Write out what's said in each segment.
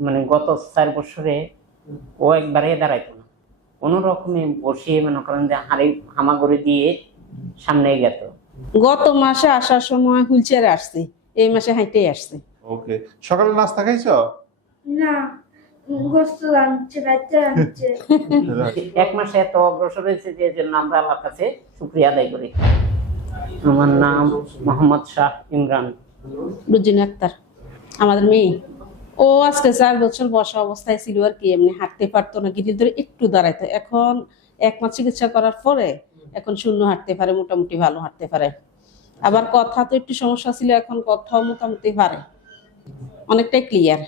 মানে গত চার বছরে ও একবারে দাঁড়াইতো না। কোনো রকমে বসিয়ে মনে করেন যে হাড়ি হামাগুড়ি দিয়ে সামনে গেত। গত মাসে আসার সময় হুইল চেয়ারে আসছি এই মাসে হাইটেই আসছি। ওকে। সকালে নাস্তা খাইছো? না এক মাসে এত অগ্রসর হয়েছে যে জন্য আমরা আল্লাহর কাছে শুক্রিয়া আদায় করি। আমার নাম মোহাম্মদ শাহ ইমরান। রুজিনা আক্তার আমাদের মেয়ে। ও আজকে চার বছর বসা অবস্থায় ছিল আর কি এমনি হাঁটতে পারতো না গিরিল ধরে একটু দাঁড়াইতো। এখন এক মাস চিকিৎসা করার পরে এখন শূন্য হাঁটতে পারে মোটামুটি ভালো হাঁটতে পারে। আবার কথা তো একটু সমস্যা ছিল এখন কথাও মোটামুটি পারে। অনেকটাই ক্লিয়ার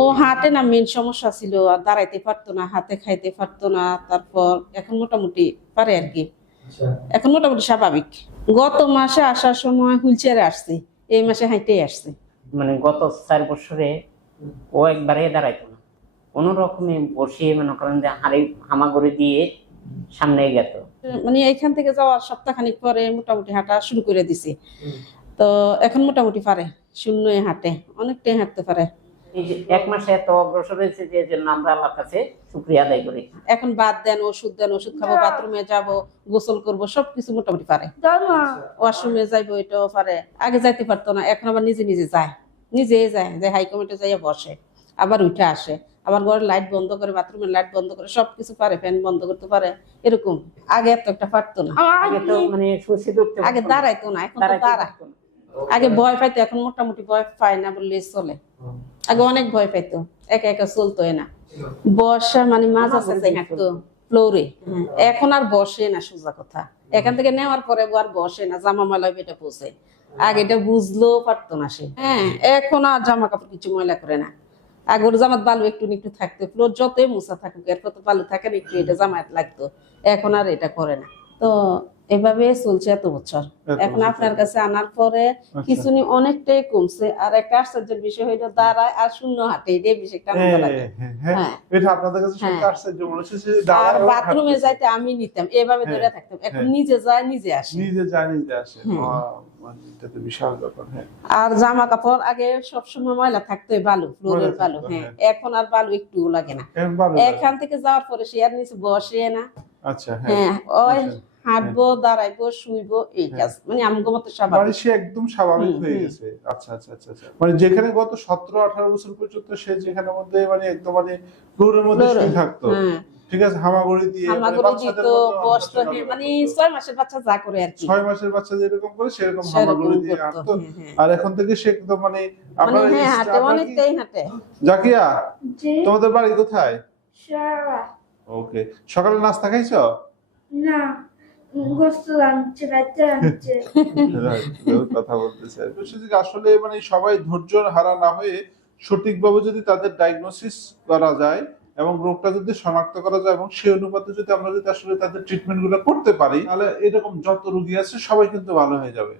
ও হাঁটে না মেন সমস্যা ছিল আর দাঁড়াইতে পারতো না হাতে খাইতে পারতো না তারপর এখন মোটামুটি পারে আর কি। এখন মোটামুটি স্বাভাবিক। গত মাসে আসার সময় হুইল চেয়ারে আসছি এই মাসে হাইটেই আসছে। মানে গত চার বছরে ও একবারে দাঁড়াইতো না। কোনো রকমে বসিয়ে মনে করেন যে হাড়ি হামাগুড়ি দিয়ে সামনে গেত। মানে এইখান থেকে যাওয়ার সপ্তাহখানিক পরে মোটামুটি হাঁটা শুরু করে দিছি। তো এখন মোটামুটি পারে শূন্যই হাঁটে অনেকটাই হাঁটতে পারে। এক মাসে এত অগ্রসর হয়েছে যে জন্য আমরা আল্লাহর কাছে শুক্রিয়া আদায় করি। এখন বাদ দেন ওষুধ দেন ওষুধ খাব বাথরুমে যাব গোসল করব সবকিছু মোটামুটি পারে। ওয়াশরুমে যাইবো এটাও পারে। আগে যাইতে পারতো না এখন আবার নিজে নিজে যায়। নিজে যায় যে হাই কমিটি যাইয়া বসে আবার উঠে আসে। আবার ঘরের লাইট বন্ধ করে বাথরুমের লাইট বন্ধ করে সবকিছু পারে ফ্যান বন্ধ করতে পারে এরকম। আগে এত একটা পারতো না। আগে তো মানে আগে দাঁড়াইতো না এখন তো দাঁড়াইতে দাঁড়ায়। আগে ভয় পাইতো এখন মোটামুটি ভয় পায় না বললে চলে। আগে অনেক ভয় পাইতো একা একা চলতো না। বর্ষা মানে মাঝ আছে হাঁটতো। ফ্লোরে এখন আর বসে না সোজা কথা। এখান থেকে নেওয়ার পরে আর বসে না জামা ময়লা এটা পৌঁছে আগে এটা বুঝলেও পারতো না সে। হ্যাঁ। এখন আর জামা কাপড় কিছু ময়লা করে না। আগর জামাত বালু একটু একটু থাকতো ফ্লোর যতই মোসা থাকুক এরপর তো বালু থাকে না একটু এটা জামায়াত লাগতো। এখন আর এটা করে না। তো এভাবে চলছে এত বছর। এখন আপনার কাছে আনার পরে আচ্ছা। কিছু অনেকটাই কমছে আর একটা আশ্চর্যের বিষয় হইল দাঁড়ায় আর শূন্য হাঁটে এটাই বেশি একটা আনন্দ হ্যাঁ, লাগে। হ্যাঁ, হ্যাঁ। আর বাথরুমে যাইতে আমি নিতাম এভাবে ধরে থাকতাম। এখন। নিজে যায় নিজে আসে। নিজে যায় নিজে আসে। মানে আর জামা কাপড় আগে সবসময় ময়লা থাকতো বালু ফ্লোরের ময়লা বালু হ্যাঁ। এখন আর বালু একটু লাগে না। এখন থেকে যাওয়ার পরে সে আর নিচে বসে না। আচ্ছা হ্যাঁ। ওই। হাঁটবো দাঁড়াইবো শুইবো এই হ্যাঁ। কাজ। মানে আমগো মতো মানে স্বাভাবিক সে একদম স্বাভাবিক হয়ে গেছে। আচ্ছা আচ্ছা আচ্ছা আচ্ছা। মানে যেখানে গত সতেরো আঠারো বছর পর্যন্ত সে যেখানে মধ্যে মানে একদম মানে ফ্লোরের মধ্যে শুয়ে থাকতো। হ্যাঁ। ঠিক আছে হামাগুড়ি দিয়ে মানে দিত বসতো হ্যাঁ। মানে ছয় মাসের বাচ্চা যা করে আর কি। ছয় মাসের বাচ্চা যেরকম করে সেরকম হামাগুড়ি দিয়ে হাঁটতো। হ্যাঁ, হ্যাঁ। আর এখন থেকে সে একদম মানে মানে আপনার হ্যাঁ হাঁটে অনেকটাই হাঁটে। জাকিয়া তোমাদের বাড়ি কোথায়? ওকে। সকালে নাস্তা খাইছো? না। গোস্ত আসলে মানে সবাই ধৈর্য হারা না হয়ে সঠিকভাবে যদি তাদের ডায়াগনোসিস করা যায় এবং রোগটা যদি শনাক্ত করা যায় এবং সেই অনুপাতে যদি আমরা যদি আসলে তাদের ট্রিটমেন্টগুলো করতে পারি, তাহলে এরকম যত রুগী আছে সবাই কিন্তু ভালো হয়ে যাবে।